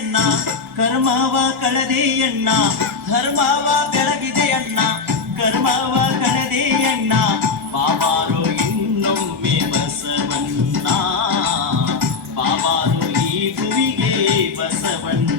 ಅಣ್ಣ ಕರ್ಮವ ಕಳೆದೆಯಣ್ಣ ಧರ್ಮವ ಬೆಳಗಿದೆಯಣ್ಣ ಕರ್ಮವ ಕಳೆದೆಯಣ್ಣ ಬಾಬಾರು ಇನ್ನೊಮ್ಮೆ ಬಸವಣ್ಣ ಬಾಬಾರು ಈ ಗುರಿಗೆ ಬಸವಣ್ಣ.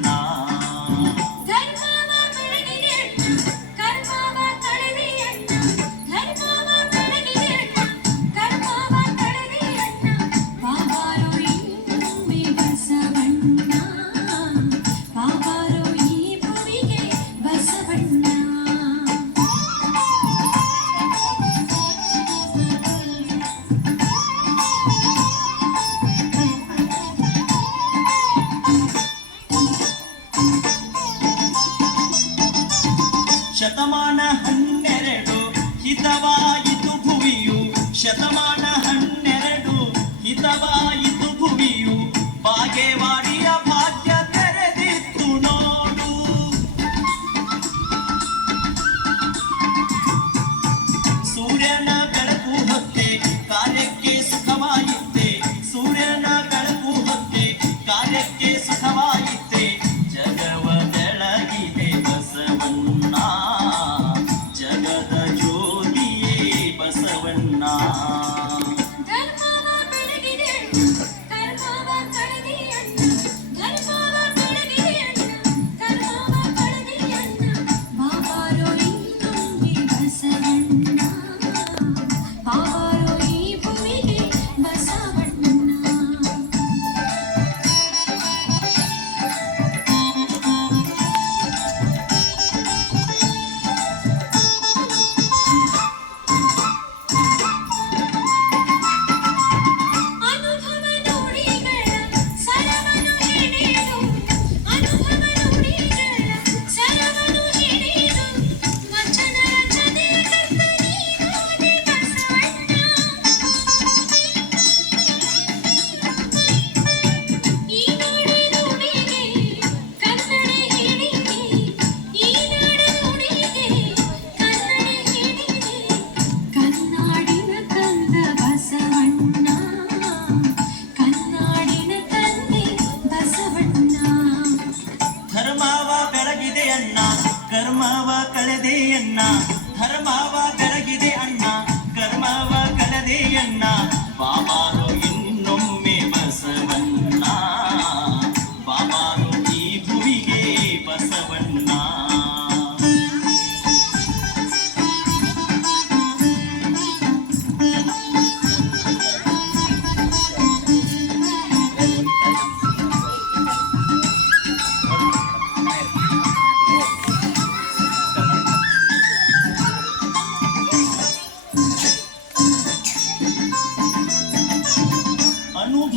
ಶತಮಾನ ಹನ್ನೆರಡು ಹಿತವಾಯಿತು ಭುವಿಯು. ಶತಮಾನ ಹನ್ನೆರಡು ಹಿತವಾಯಿತು ಭುವಿಯು. ಬಾಗೇವಾಡಿಯ ಕರ್ಮವ ಕಳೆದೆಯನ್ನ ಧರ್ಮವ ಬೆಳಗಿದೆ ಅಣ್ಣ. ಕರ್ಮವ ಕಳೆದೆಯನ್ನ ಬಾಬಾ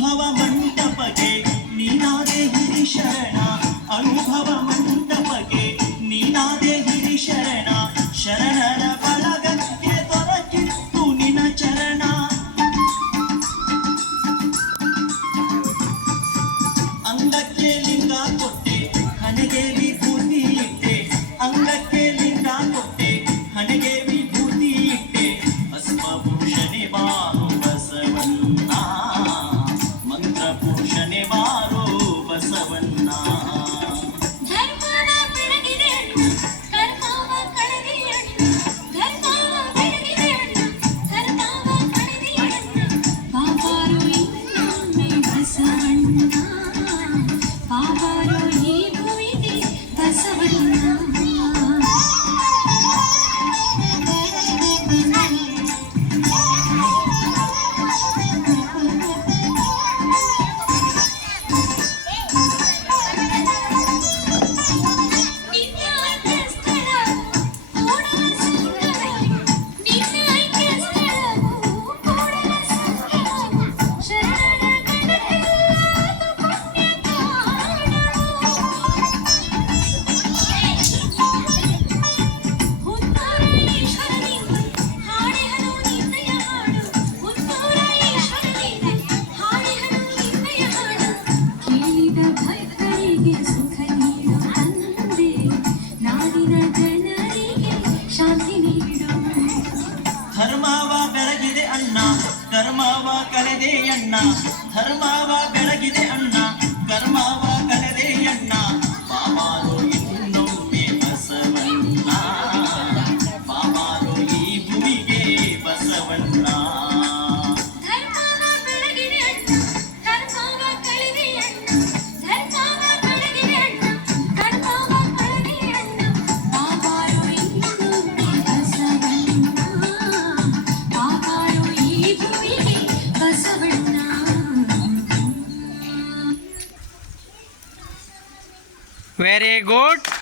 ಅನುಭವ ಮಂಟಪಗೆ ನೀನಾದೆ ಹಿರಿ ಶರಣ. ಅನುಭವ ಮಂಟಪಗೆ ನೀನಾದೆ ಹಿರಿ ಶರಣ. ಶರಣರ ಬಲಗಕ್ಕೆ ದೊರಕಿತ್ತು ನಿನ ಚರಣ. ಅಂಗಕ್ಕೆ ಲಿಂಗ ಕೊಟ್ಟೆ ಹಣೆಗೆ ವಿಭೂತಿ ಇಟ್ಟೆ. ಅಂಗಕ್ಕೆ ಲಿಂಗ ಕೊಟ್ಟೆ, ಹಣೆಗೆ ಧರ್ಮವ ಬೆಳಗಿದೆ ಅಣ್ಣ ಕರ್ಮವ ಕಲೆದೆ ಅಣ್ಣ ಧರ್ಮವ ಬೆಳಗಿದೆ ಅಣ್ಣ ಕರ್ಮವ ಕಲೆದೆ ಅಣ್ಣ. very good.